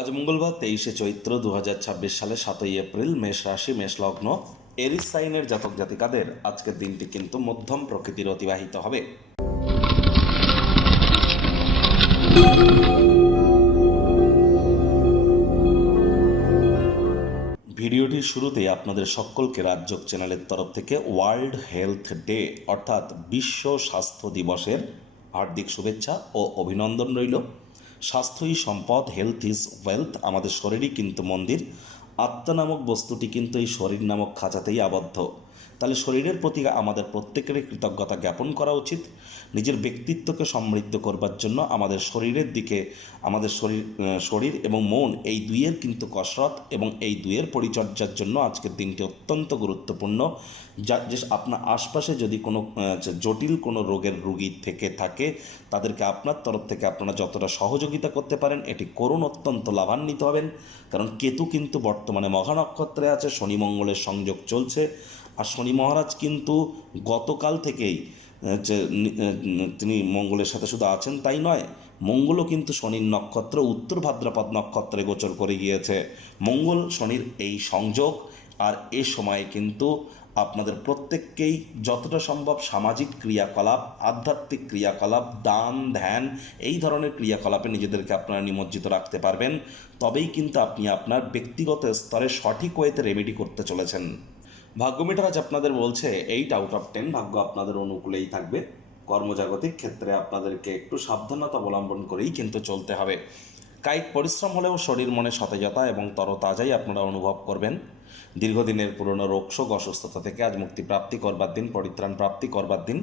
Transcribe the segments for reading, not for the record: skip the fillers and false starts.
আজ মঙ্গলবার 23শে চৈত্র 2026 সালে 7ই এপ্রিল, মেষ রাশি, মেষ লগ্ন, এরিস সাইনের জাতক জাতিকাদের আজকের দিনটি কিন্তু মধ্যম প্রকৃতির অতিবাহিত হবে। ভিডিওটির শুরুতেই আপনাদের সকলকে রাজযোগ চ্যানেলের তরফ থেকে ওয়ার্ল্ড হেলথ ডে অর্থাৎ বিশ্ব স্বাস্থ্য দিবসের হার্দিক শুভেচ্ছা ও অভিনন্দন রইল। স্বাস্থ্যই সম্পদ, হেলথ ইজ ওয়েলথ। আমাদের শরীরই কিন্তু মন্দির। আত্মা নামক বস্তুটি কিন্তু এই শরীর নামক খাঁচাতেই আবদ্ধ। তাহলে শরীরের প্রতি আমাদের প্রত্যেকেরই কৃতজ্ঞতা জ্ঞাপন করা উচিত। নিজের ব্যক্তিত্বকে সমৃদ্ধ করবার জন্য আমাদের শরীরের দিকে, আমাদের শরীর এবং মন, এই দুইয়ের কিন্তু কসরত এবং এই দুইয়ের পরিচর্যার জন্য আজকের দিনটি অত্যন্ত গুরুত্বপূর্ণ। যা যে আপনার আশপাশে যদি কোনো জটিল কোনো রোগের রোগী থেকে থাকে, তাদেরকে আপনার তরফ থেকে আপনারা যতটা সহযোগিতা করতে পারেন এটি করুন, অত্যন্ত লাভান্বিত হবেন। কারণ কেতু কিন্তু বর্তমানে মঘা নক্ষত্রে আছে, শনি মঙ্গলের সংযোগ চলছে। আর শনি মহারাজ কিন্তু গতকাল থেকেই তিনি মঙ্গলের সাথে শুধু আছেন তাই নয়, মঙ্গলও কিন্তু শনির নক্ষত্র উত্তর ভাদ্রপদ নক্ষত্রে গোচর করে গিয়েছে। মঙ্গল শনির এই সংযোগ, আর এ সময়ে কিন্তু আপনাদের প্রত্যেককেই যতটা সম্ভব সামাজিক ক্রিয়াকলাপ, আধ্যাত্মিক ক্রিয়াকলাপ, দান ধ্যান, এই ধরনের ক্রিয়াকলাপে নিজেদেরকে আপনারা নিমজ্জিত রাখতে পারবেন। তবেই কিন্তু আপনি আপনার ব্যক্তিগত স্তরে সঠিক ওয়েতে রেমেডি করতে চলেছেন। ভাগ্যমিটার আজ আপনাদের বলছে 8/10, ভাগ্য আপনাদের অনুকূলেই থাকবে। কর্মজাগতিক ক্ষেত্রে আপনাদেরকে একটু সাবধানতা অবলম্বন করেই কিন্তু চলতে হবে। কায়িক পরিশ্রম হলেও শরীর মনে সতেজতা এবং তরতাজাই আপনারা অনুভব করবেন। দীর্ঘদিনের পুরনো রোগশোক, অসুস্থতা থেকে আজ মুক্তি প্রাপ্তি করবার দিন, পরিত্রাণ প্রাপ্তি করবার দিন।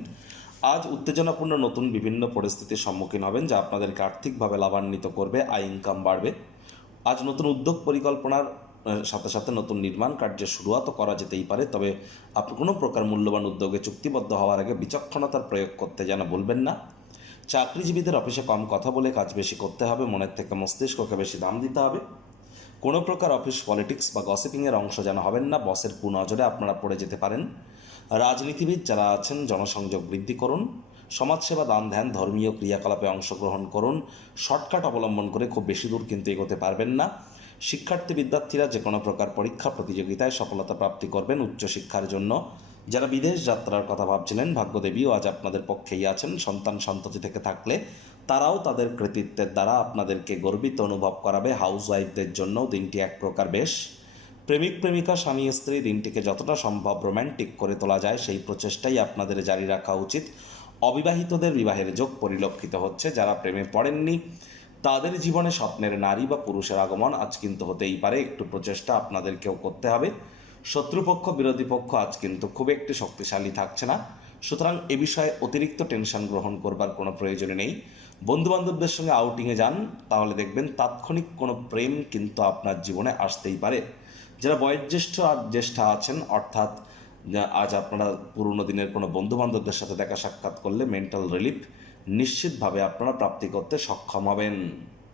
আজ উত্তেজনাপূর্ণ নতুন বিভিন্ন পরিস্থিতির সম্মুখীন হবেন, যা আপনাদেরকে আর্থিকভাবে লাভান্বিত করবে, আয় ইনকাম বাড়বে। আজ নতুন উদ্যোগ পরিকল্পনার সাথে সাথে নতুন নির্মাণ কার্যের শুরুয়াতও করা যেতেই পারে। তবে আপনি কোনো প্রকার মূল্যবান উদ্যোগে চুক্তিবদ্ধ হওয়ার আগে বিচক্ষণতার প্রয়োগ করতে যেন ভুলবেন না। চাকরিজীবীদের অফিসে কম কথা বলে কাজ বেশি করতে হবে, মনের থেকে মস্তিষ্ককে বেশি দাম দিতে হবে। কোনো প্রকার অফিস পলিটিক্স বা গসিপিংয়ের অংশ যেন হবেন না, বসের কুনজরে আপনারা পড়ে যেতে পারেন। রাজনীতিবিদ যারা আছেন, জনসংযোগ বৃদ্ধি করুন। সমাজসেবা, দান ধ্যান, ধর্মীয় ক্রিয়াকলাপে অংশগ্রহণ করুন। শর্টকাট অবলম্বন করে খুব বেশি দূর কিন্তু এগোতে পারবেন না। শিক্ষার্থী বিদ্যার্থীরা যে কোনো প্রকার পরীক্ষা প্রতিযোগিতায় সফলতা প্রাপ্তি করবেন উচ্চশিক্ষার জন্য। যারা বিদেশ যাত্রার কথা ভাবছিলেন, ভাগ্যদেবীও আজ আপনাদের পক্ষেই আছেন। সন্তান সন্ততি থেকে থাকলে তারাও তাদের কৃতিত্বের দ্বারা আপনাদেরকে গর্বিত অনুভব করাবে। হাউস ওয়াইফদের জন্যও দিনটি এক প্রকার বেশ। প্রেমিক প্রেমিকা, স্বামী স্ত্রী দিনটিকে যতটা সম্ভব রোম্যান্টিক করে তোলা যায় সেই প্রচেষ্টাই আপনাদের জারি রাখা উচিত। অবিবাহিতদের বিবাহের যোগ পরিলক্ষিত হচ্ছে। যারা প্রেমে পড়েননি তাদের জীবনে স্বপ্নের নারী বা পুরুষের আগমন আজ কিন্তু হতেই পারে। একটু প্রচেষ্টা আপনাদেরকেও করতে হবে। শত্রুপক্ষ, বিরোধী পক্ষ আজ কিন্তু খুব একটি শক্তিশালী থাকছে না, সুতরাং এ বিষয়ে অতিরিক্ত টেনশন গ্রহণ করবার কোনো প্রয়োজন নেই। বন্ধুবান্ধবদের সঙ্গে আউটিংয়ে যান, তাহলে দেখবেন তাৎক্ষণিক কোনো প্রেম কিন্তু আপনার জীবনে আসতেই পারে। যারা বয়োজ্যেষ্ঠ আর জ্যেষ্ঠা আছেন, অর্থাৎ আজ আপনারা পুরনো দিনের কোনো বন্ধুবান্ধবদের সাথে দেখা সাক্ষাৎ করলে মেন্টাল রিলিফ নিশ্চিতভাবে আপনারা প্রাপ্তি করতে সক্ষম হবেন।